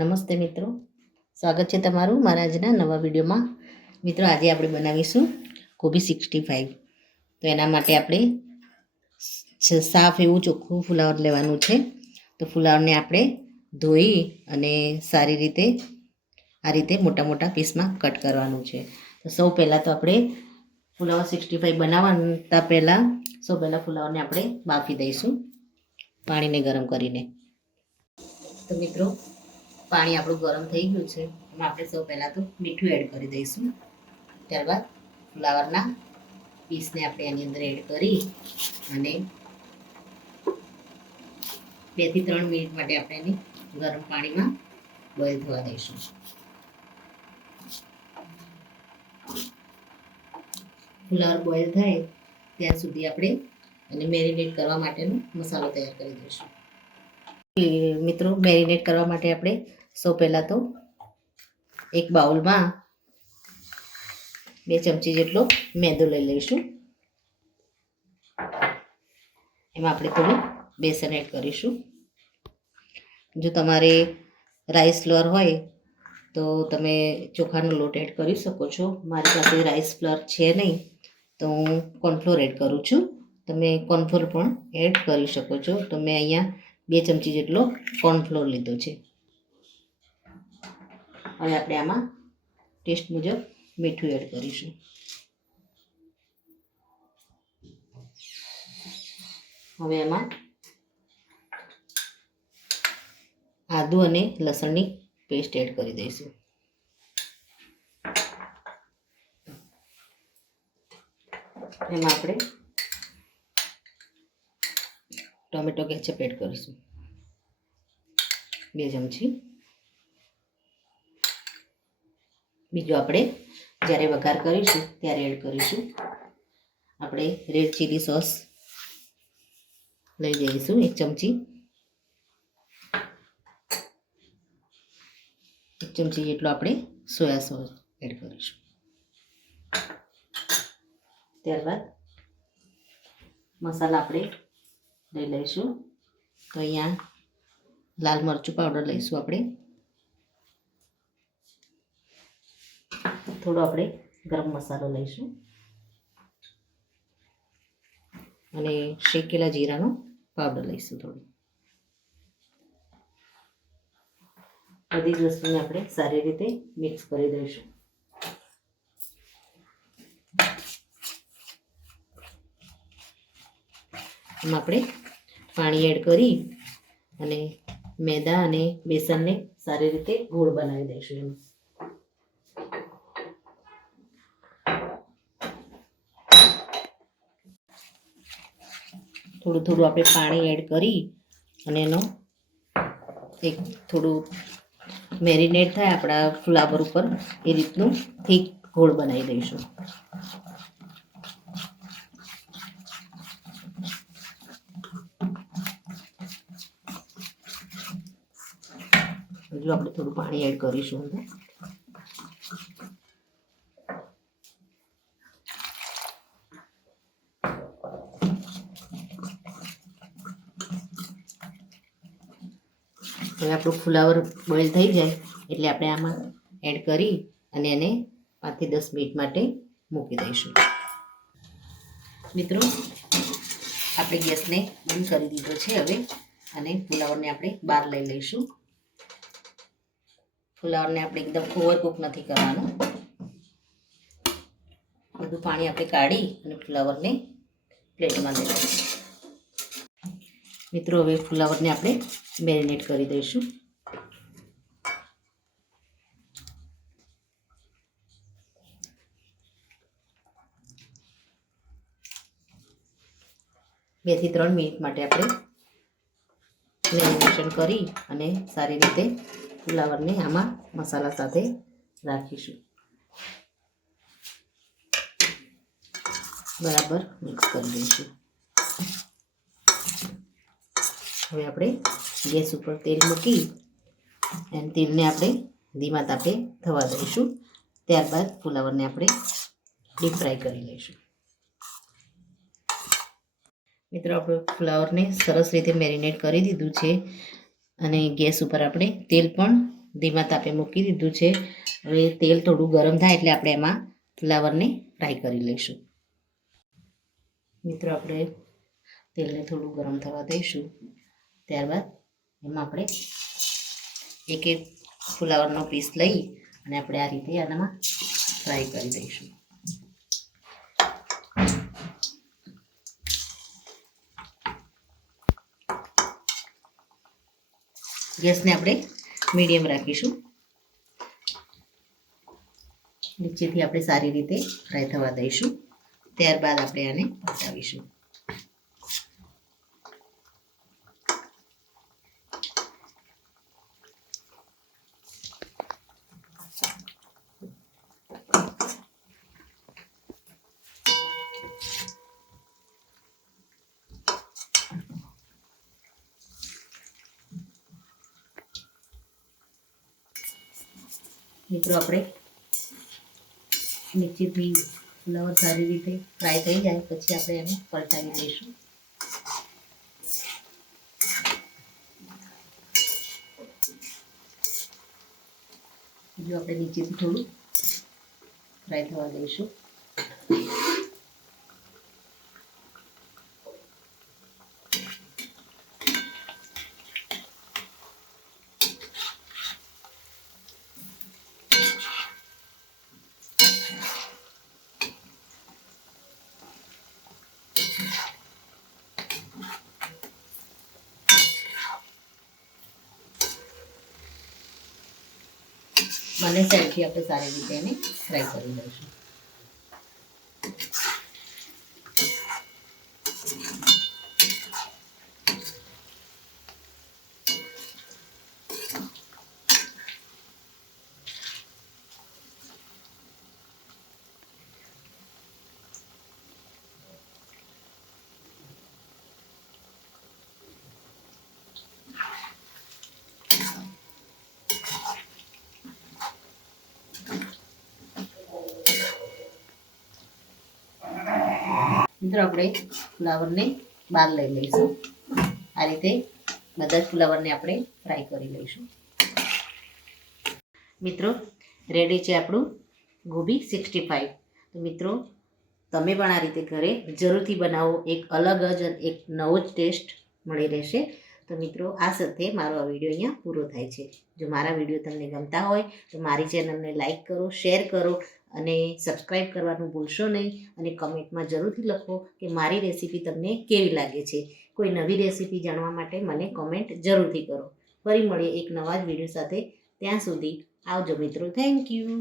નમસ્તે મિત્રો, સ્વાગત છે તમારું મારા આજના નવા વિડીયોમાં. મિત્રો, આજે આપણે બનાવીશું કોબી 65. તો એના માટે આપણે સાફ એવું ચોખ્ખું ફુલાવર લેવાનું છે. તો ફુલાવરને આપણે ધોઈ અને સારી રીતે આ રીતે મોટા મોટા પીસમાં કટ કરવાનું છે. તો સૌ પહેલાં તો આપણે ફુલાવર 65 બનાવતા પહેલાં ફુલાવરને આપણે બાફી દઈશું પાણીને ગરમ કરીને. તો મિત્રો, પાણી આપણું ગરમ થઈ ગયું છે. એમાં આપણે સૌ પહેલાં તો મીઠું એડ કરી દઈશું. ત્યારબાદ ફુલાવરના પીસને આપણે એની અંદર એડ કરી અને 2 થી 3 મિનિટ માટે આપણે એને ગરમ પાણીમાં બોઇલ થવા દઈશું. ફુલાવર બોઇલ થાય ત્યાં સુધી આપણે એને મેરિનેટ કરવા માટેનો મસાલો તૈયાર કરી દઈશું. મિત્રો, મેરિનેટ કરવા માટે આપણે સૌ પહેલાં તો એક બાઉલમાં 2 ચમચી જેટલો મેદો લઈ લઈશું. એમાં આપણે થોડું બેસન એડ કરીશું. જો તમારે રાઈસ ફ્લોર હોય તો તમે ચોખાનો લોટ એડ કરી શકો છો. મારી પાસે રાઈસ ફ્લોર છે નહીં તો હું કોર્નફ્લોર એડ કરું છું. તમે કોર્નફ્લોર પણ એડ કરી શકો છો. તો મેં અહીંયા 2 ચમચી જેટલો કોર્નફ્લોર લીધો છે. હવે આપણે આમાં ટેસ્ટ મુજબ મીઠું એડ કરીશું. હવે એમાં આદુ અને લસણની પેસ્ટ એડ કરી દઈશું. એમાં આપણે ટોમેટો કેચઅપ એડ કરીશું 2 ચમચી. બીજું આપણે જ્યારે વઘાર કરીશું ત્યારે એડ કરીશું આપણે રેડ ચીલી સોસ લઈ જઈશું 1 ચમચી. 1 ચમચી જેટલો આપણે સોયા સોસ એડ કરીશું. ત્યારબાદ મસાલા આપણે લઈ લઈશું. તો અહીંયા લાલ મરચું પાવડર લઈશું આપણે. થોડો આપણે ગરમ મસાલો લઈશું અને શેકેલા જીરાનો પાવડર લઈશું થોડું. બધી જ વસ્તુને આપણે સારી રીતે મિક્સ કરી દઈશું. એમાં આપણે પાણી એડ કરી અને મેદા અને બેસનને સારી રીતે ગોળ બનાવી દઈશું. એમાં થોડું થોડું આપણે પાણી એડ કરી અને એનો એક થોડું મેરિનેટ થાય આપણા ફ્લાવર ઉપર એ રીતનું થીક ગોળ બનાવી દઈશું. હજુ આપણે થોડું પાણી એડ કરીશું. હવે આપણું ફુલાવર બોઇલ થઈ જાય એટલે આપણે આમાં એડ કરી અને એને 5 થી 10 મિનિટ માટે મૂકી દઈશું. મિત્રો, આપણે ગેસને બંધ કરી દીધો છે હવે અને ફુલાવરને આપણે બહાર લઈ લઈશું. ફુલાવરને આપણે એકદમ ઓવરકુક નથી કરવાનું. બધું પાણી આપણે કાઢી અને ફુલાવરને પ્લેટમાં લઈ લઈશું. મિત્રો, હવે ફુલાવરને આપણે મેરિનેટ કરી દઈશું. બે થી 3 મિનિટ માટે આપણે મેરિનેશન કરી અને સારી રીતે ફુલાવરને આમાં મસાલા સાથે રાખીશું. બરાબર મિક્સ કરી દઈશું. હવે આપણે ગેસ ઉપર તેલ મૂકી અને તેલને આપણે ધીમા તાપે થવા દઈશું. ત્યારબાદ ફુલાવરને આપણે ડીપ ફ્રાય કરી લઈશું. મિત્રો, આપણે ફ્લાવરને સરસ રીતે મેરિનેટ કરી દીધું છે અને ગેસ ઉપર આપણે તેલ પણ ધીમા તાપે મૂકી દીધું છે. હવે તેલ થોડું ગરમ થાય એટલે આપણે એમાં ફ્લાવરને ફ્રાય કરી લઈશું. મિત્રો આપણે તેલને થોડું ગરમ થવા દઈશું. ત્યારબાદ એમાં આપણે એક એક ફ્લાવરનો પીસ લઈ અને આપણે આ રીતે આનામાં ફ્રાય કરી દઈશું. ગેસને આપણે મીડિયમ રાખીશું. નીચેથી આપણે સારી રીતે ફ્રાય થવા દઈશું. ત્યારબાદ આપણે આને પલટાવીશું. મિત્રો આપણે નીચેથી ફ્લાવર સારી રીતે ફ્રાય થઈ જાય પછી આપણે એને પલટાવી દઈશું. જો આપણે નીચેથી થોડું ફ્રાય થવા દઈશું. બંને સાઈડથી આપણે સારી રીતે એને ફ્રાય કરી લઈશું. મિત્રો આપણે ફ્લાવરને બહાર લઈ લઈશું. આ રીતે બધા જ ફ્લાવરને આપણે ફ્રાય કરી લઈશું. મિત્રો રેડી છે આપણું ગોબી 65. તો મિત્રો તમે પણ આ રીતે ઘરે જરૂરથી બનાવો. એક અલગ જ એક નવો જ ટેસ્ટ મળી રહેશે. તો મિત્રો આ સાથે મારો આ વિડીયો અહીંયા પૂરો થાય છે. જો મારા વિડીયો તમને ગમતા હોય તો મારી ચેનલને લાઈક કરો, શેર કરો અને સબસ્ક્રાઈબ કરવાનું ભૂલશો નહીં. અને કમેન્ટમાં જરૂરથી લખો કે મારી રેસીપી તમને કેવી લાગે છે. કોઈ નવી રેસીપી જાણવા માટે મને કમેન્ટ જરૂરથી કરો. ફરી મળીએ એક નવા જ વિડીયો સાથે. ત્યાં સુધી આવજો મિત્રો. Thank you.